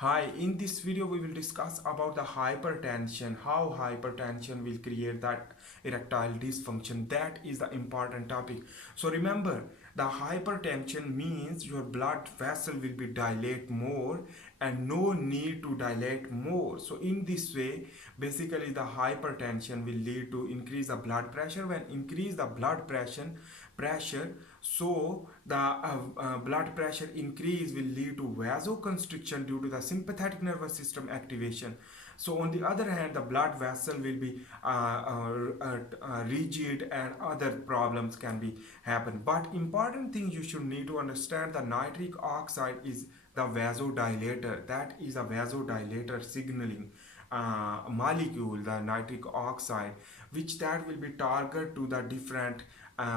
Hi, in this video we will discuss about the hypertension, how hypertension will create that erectile dysfunction. That is the important topic. So remember, the hypertension means your blood vessel will be dilate more and no need to dilate more. So in this way, basically the hypertension will lead to increase the blood pressure. When increase the blood pressure, so the blood pressure increase will lead to vasoconstriction due to the sympathetic nervous system activation. So on the other hand, the blood vessel will be rigid and other problems can be happen. But important thing you should need to understand, the nitric oxide is the vasodilator. That is a vasodilator signaling molecule, the nitric oxide, which that will be target to the different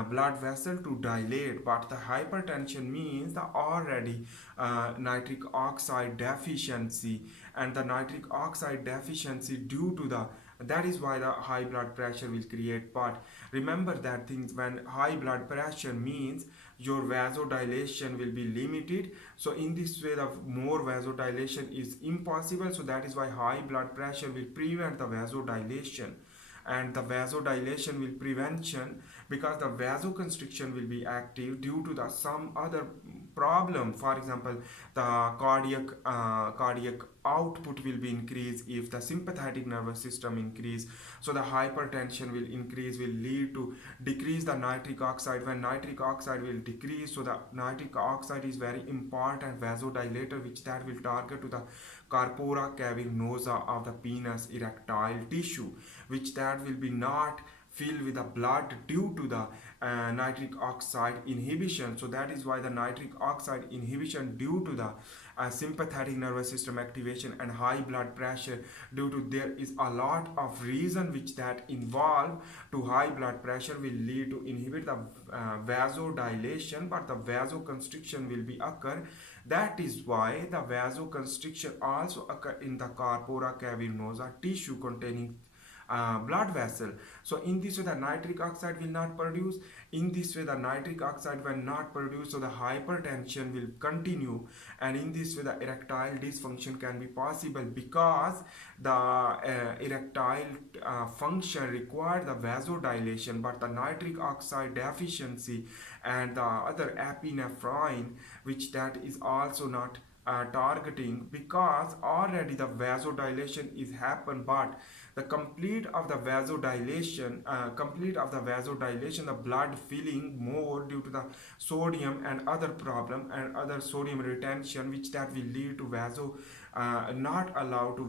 blood vessel to dilate. But the hypertension means the already nitric oxide deficiency, and the nitric oxide deficiency due to the, that is why the high blood pressure will create. But remember that things, when high blood pressure means your vasodilation will be limited. So in this way the more vasodilation is impossible. So that is why high blood pressure will prevent the vasodilation, and the vasodilation will prevention because the vasoconstriction will be active due to the some other problem. For example, the cardiac output will be increased if the sympathetic nervous system increase. So the hypertension will increase, will lead to decrease the nitric oxide. When nitric oxide will decrease, so the nitric oxide is very important vasodilator, which that will target to the corpora cavernosa of the penis erectile tissue, which that will be not filled with the blood due to the nitric oxide inhibition. So that is why the nitric oxide inhibition due to the sympathetic nervous system activation and high blood pressure, due to there is a lot of reason which that involve to high blood pressure will lead to inhibit the vasodilation, but the vasoconstriction will be occur. That is why the vasoconstriction also occur in the corpora cavernosa tissue containing blood vessel. So in this way the nitric oxide will not produce. In this way the nitric oxide will not produce, so the hypertension will continue, and in this way the erectile dysfunction can be possible, because the erectile function require the vasodilation, but the nitric oxide deficiency and the other epinephrine, which that is also not targeting, because already the vasodilation is happen. But the complete of the vasodilation, the blood filling more due to the sodium and other problem and other sodium retention, which that will lead to not allow to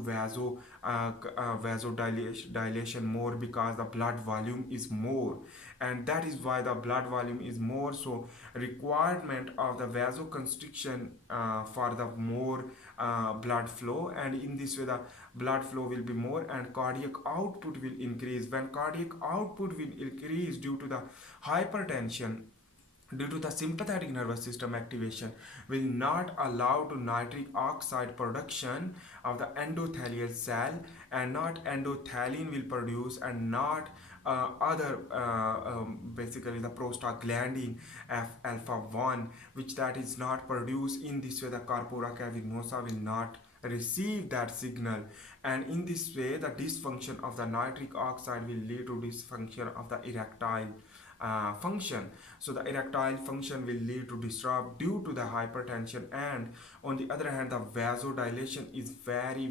vasodilation more, because the blood volume is more, and that is why the blood volume is more. So requirement of the vasoconstriction for the more blood flow, and in this way the blood flow will be more and cardiac output will increase. When cardiac output will increase due to the hypertension, due to the sympathetic nervous system activation, will not allow to nitric oxide production of the endothelial cell, and not endothelin will produce, and not other basically the prostaglandin alpha 1, which that is not produced. In this way the corpora cavernosa will not receive that signal, and in this way the dysfunction of the nitric oxide will lead to dysfunction of the erectile function. So the erectile function will lead to disrupt due to the hypertension, and on the other hand the vasodilation is very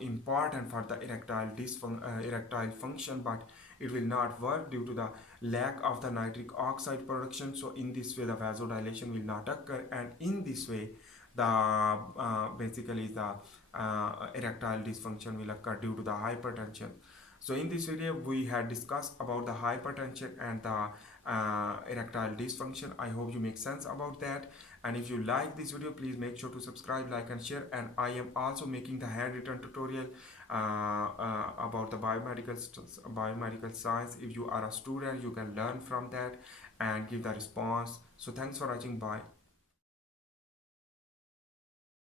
important for the erectile function, but it will not work due to the lack of the nitric oxide production. So in this way the vasodilation will not occur, and in this way the basically the erectile dysfunction will occur due to the hypertension. So in this video we had discussed about the hypertension and the erectile dysfunction. I hope you make sense about that, and if you like this video, please make sure to subscribe, like and share. And I am also making the handwritten tutorial about the biomedical science. If you are a student, you can learn from that and give the response. So thanks for watching. Bye.